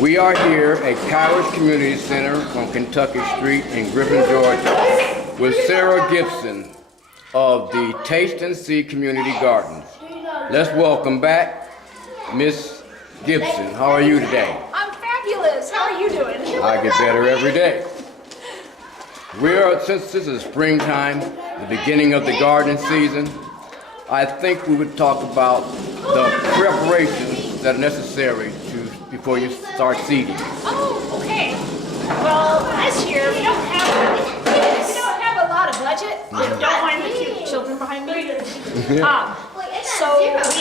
We are here at Cowers Community Center on Kentucky Street in Griffin, Georgia, with Sara Gibson of the Taste and See Community Gardens. Let's welcome back Miss Gibson. How are you today? I'm fabulous. How are you doing? I get better every day. Since this is springtime, the beginning of the garden season, I think we would talk about the preparations that are necessary before you start seeding. Oh, okay. Well, this year we don't have a lot of budget. Don't mind the cute children behind me. So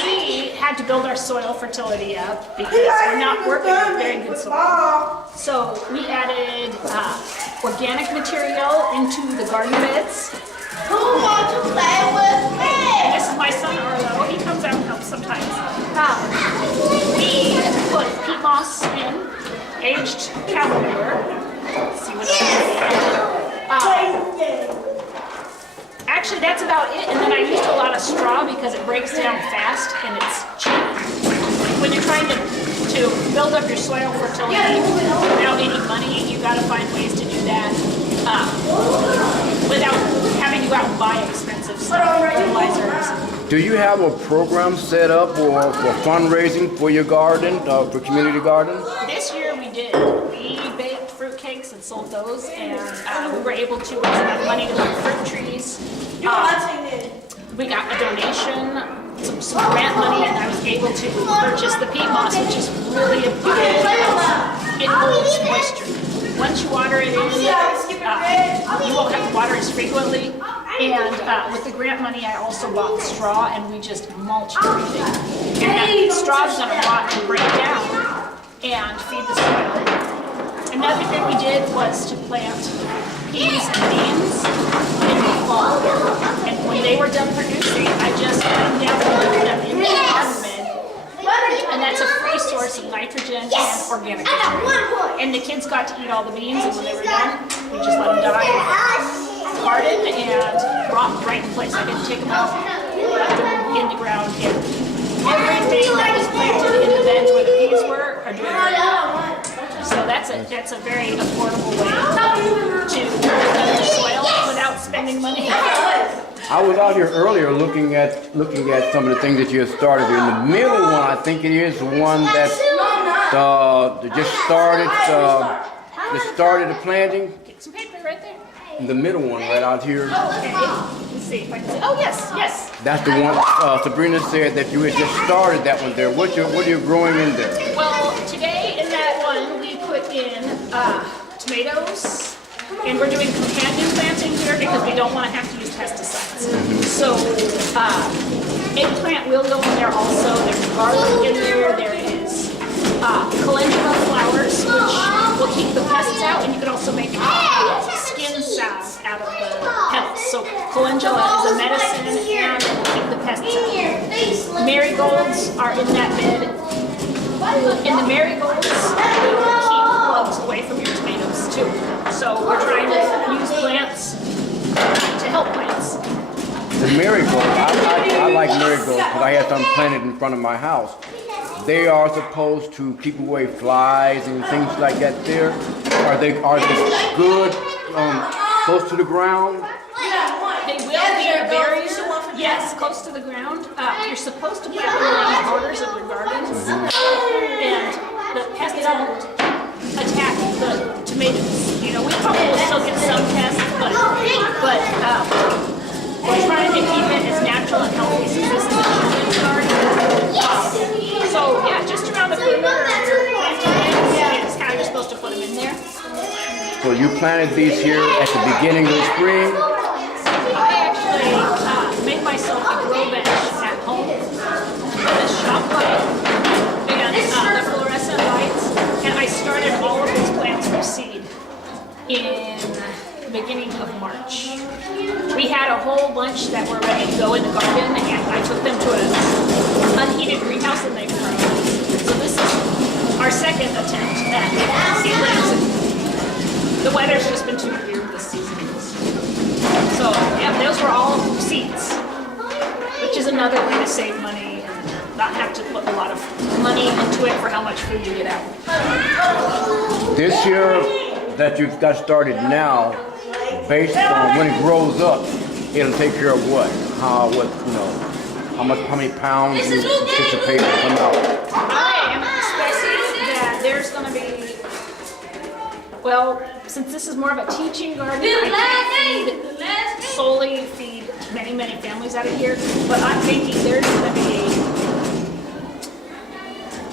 we had to build our soil fertility up because we're not working with very good soil. So we added organic material into the garden beds. Who wants to play with me? And this is my son Arlo. He comes out and helps sometimes. We put peat moss in, aged cow manure. Let's see what else. Actually, that's about it. And then I used a lot of straw because it breaks down fast and it's cheap. When you're trying to build up your soil fertility without any money, you got to find ways to do that without having to go out and buy expensive fertilizers. Do you have a program set up for fundraising for your garden, for community gardens? This year we did. We baked fruit cakes and sold those, and we were able to raise enough money to buy fruit trees. We got a donation, some grant money, and I was able to purchase the peat moss, which is really a good because it holds moisture. Once you water it in, you won't have to water as frequently. And with the grant money, I also bought straw, and we just mulched everything. And that straw is going to rot and break down and feed the soil. Another thing we did was to plant peas and beans in the fall. And when they were done producing, I just put them down and put them in the garden bed. And that's a free source of nitrogen and organic material. And the kids got to eat all the beans, and when they were done, we just let them die. Hardened and rot right in place. I didn't take them out, left them in the ground, and everything that was planted in the beds where the peas were are doing right now. So that's a very affordable way to build up the soil without spending money. I was out here earlier looking at some of the things that you had started. In the middle one, I think it is the one that just started the planting. Get some paper right there. The middle one right out here. Okay. Let's see if I can see. Oh yes. That's the one Sabrina said that you had just started that one there. What are you growing in there? Well, today in that one we put in tomatoes, and we're doing companion planting here because we don't want to have to use pesticides. So eggplant will go in there also. There's garlic in there. There is calendula flowers, which will keep the pests out, and you can also make skin salve out of the petals. So calendula is a medicine and will keep the pests out. Marigolds are in that bed. And the marigolds will keep bugs away from your tomatoes too. So we're trying to use plants to help plants. The marigold, I like marigolds because I had some planted in front of my house. They are supposed to keep away flies and things like that there. Are they good close to the ground? They will be a barrier. Yes, close to the ground. You're supposed to plant them along the borders of your gardens. And the pests won't attack the tomatoes. You know, we probably will still get some pests, but we're trying to keep it as natural and healthy since this is a children's garden. So yeah, just around the perimeter of your planting beds is how you're supposed to put them in there. So you planted these here at the beginning of the spring? I actually make myself a grow bench at home with a shop light and the fluorescent lights, and I started all of these plants from seed in the beginning of March. We had a whole bunch that were ready to go in the garden, and I took them to an unheated greenhouse and they've grown. So this is our second attempt at seedlings. The weather's just been too weird this season. So yeah, those were all seeds, which is another way to save money. not have to put a lot of money into it for how much food you get out. This year that you've got started now, based on when it grows up, it'll take care of what? How many pounds you anticipate to come out? I am expecting that there's going to be, well, since this is more of a teaching garden, I can't solely feed many, many families out of here, but I'm thinking there's going to be,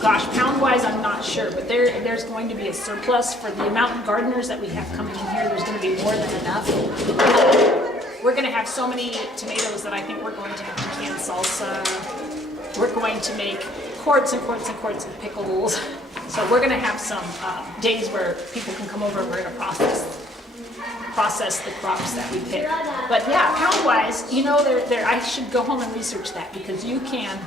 gosh, pound-wise, I'm not sure, but there's going to be a surplus for the amount of gardeners that we have coming in here. There's going to be more than enough. We're going to have so many tomatoes that I think we're going to have to can salsa. We're going to make quarts and quarts and quarts of pickles. So we're going to have some days where people can come over and we're going to process the crops that we pick. But yeah, pound-wise, you know, I should go home and research that, because you can,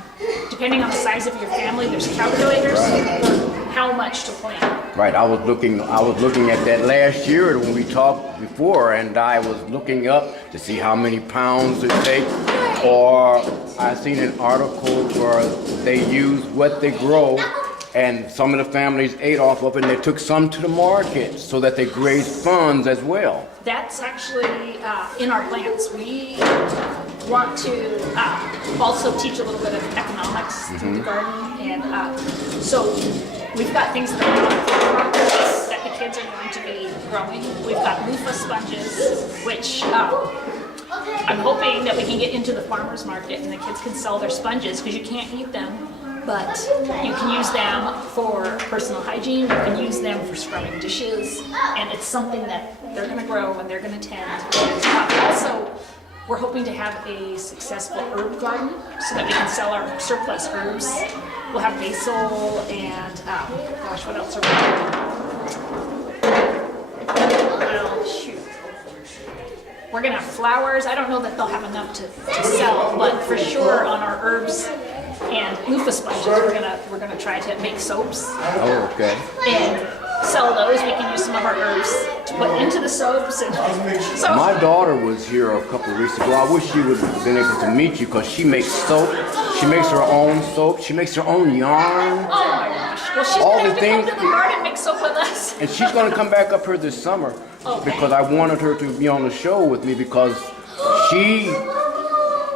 depending on the size of your family, there's calculators for how much to plant. Right, I was looking at that last year when we talked before, and I was looking up to see how many pounds it takes. Or I seen an article where they use what they grow, and some of the families ate off of it, and they took some to the market so that they raised funds as well. That's actually in our plans. We want to also teach a little bit of economics through the garden, and so we've got things that are that the kids are going to be growing. We've got loofah sponges, which I'm hoping that we can get into the farmer's market and the kids can sell their sponges, because you can't eat them, but you can use them for personal hygiene, you can use them for scrubbing dishes, and it's something that they're going to grow and they're going to tend. And also, we're hoping to have a successful herb garden so that we can sell our surplus herbs. We'll have basil and, gosh, what else are we doing? Well, shoot. We're gonna have flowers. I don't know that they'll have enough to sell, but for sure on our herbs and loofah sponges, we're gonna try to make soaps. Oh, okay. And sell those. We can use some of our herbs to put into the soaps. And so My daughter was here a couple of weeks ago. I wish she would have been able to meet you, because she makes soap. She makes her own soap. She makes her own yarn. oh my gosh. Well, she's All gonna the have to come things- to the garden and make soap with us. And she's going to come back up here this summer, Okay. because I wanted her to be on the show with me, because she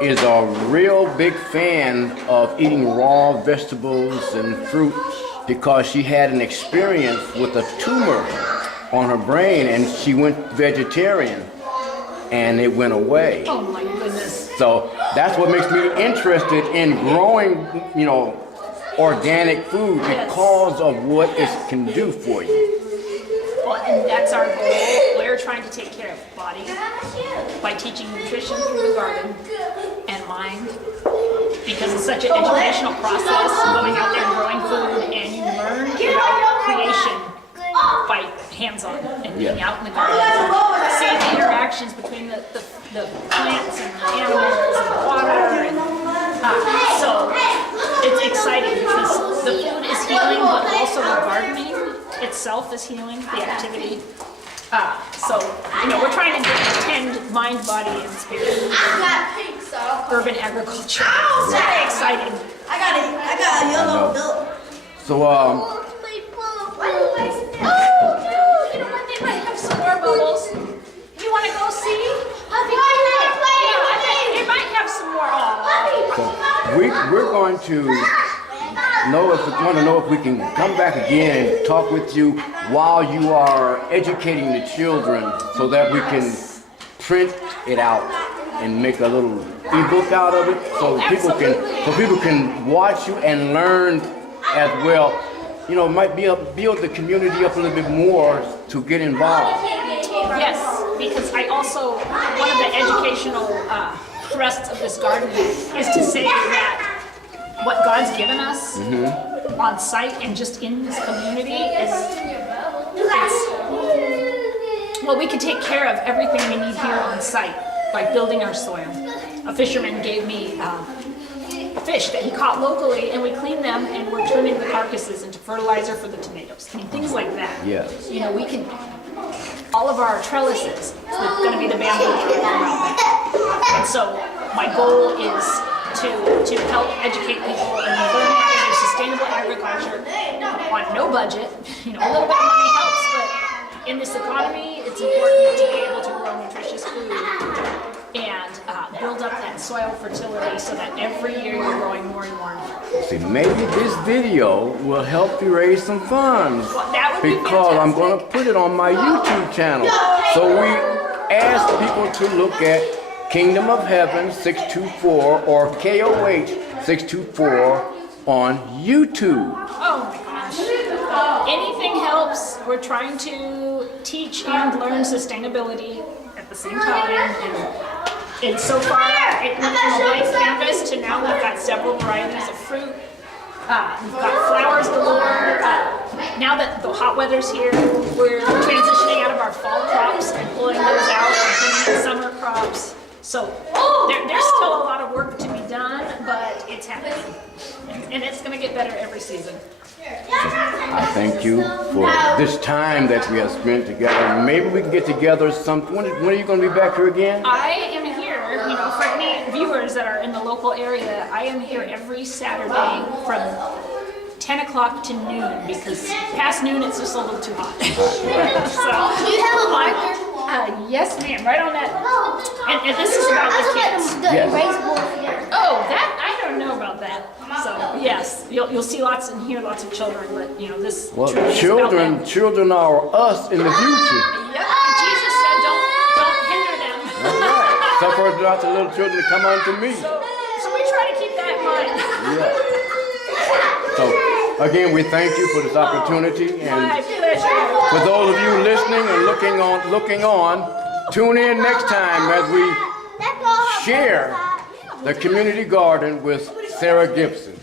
is a real big fan of eating raw vegetables and fruit, because she had an experience with a tumor on her brain and she went vegetarian and it went away. Oh my goodness. So that's what makes me interested in growing, organic food, because of what it can do for you. Well, and that's our goal. We're trying to take care of body by teaching nutrition through the garden and mind, because it's such an educational process going out there and growing food, and you learn about creation by hands-on and being out in the garden. Seeing the interactions between the plants and the animals and the water. And, so it's exciting, because the food is healing, but also the gardening itself is healing, the activity. So, we're trying to tend mind, body, and spirit. Urban agriculture. It's very exciting. I got a yellow bill. So, Oh, you know what? They might have some more bubbles. You want to go see? They might have some more. we're going to want to know if we can come back again and talk with you while you are educating the children, so that we can print it out and make a little ebook out of it, so people can watch you and learn as well. Might build the community up a little bit more to get involved. Yes, because I also, one of the educational thrusts of this garden is to say that what God's given us on site and just in this community is, we can take care of everything we need here on site by building our soil. A fisherman gave me fish that he caught locally, and we clean them, and we're turning the carcasses into fertilizer for the tomatoes. Things like that. Yes. We can, all of our trellises, it's going to be the bamboo around that. And so my goal is to help educate people and learn how to do sustainable agriculture on no budget. You know, a little bit of money helps, but in this economy, it's important to be able to grow nutritious food and build up that soil fertility so that every year you're growing more and more. See, maybe this video will help you raise some funds. Well, that would be Because I'm fantastic. going to put it on my YouTube channel. So we ask people to look at Kingdom of Heaven 624 or KOH 624 on YouTube. Oh my gosh. Anything helps. We're trying to teach and learn sustainability at the same time. And so far, it went from a blank canvas to now we've got several varieties of fruit. We've got flowers galore. Now that the hot weather's here, we're transitioning out of our fall crops and pulling those out and putting in summer crops. So there's still a lot of work to be done, but it's happening. And it's going to get better every season. I thank you for this time that we have spent together. Maybe we can get together some. When are you going to be back here again? I am here, you know, for any viewers that are in the local area, I am here every Saturday from 10 o'clock to noon because past noon it's just a little too hot. So, Do you have a marker? yes, ma'am, right on that. And this is about the kids. Yes. Oh, that I don't know about that. So yes, you'll see lots and hear lots of children, but you know this. Well, truly is about them. children are us in the future. Yep. And Jesus said, don't hinder them. All right. Suffer not the little children to come unto me. So we try to keep that in mind. Yeah. So again, we thank you for this opportunity, My and pleasure. for those of you listening and looking on, tune in next time as we share the community garden with Sara Gibson.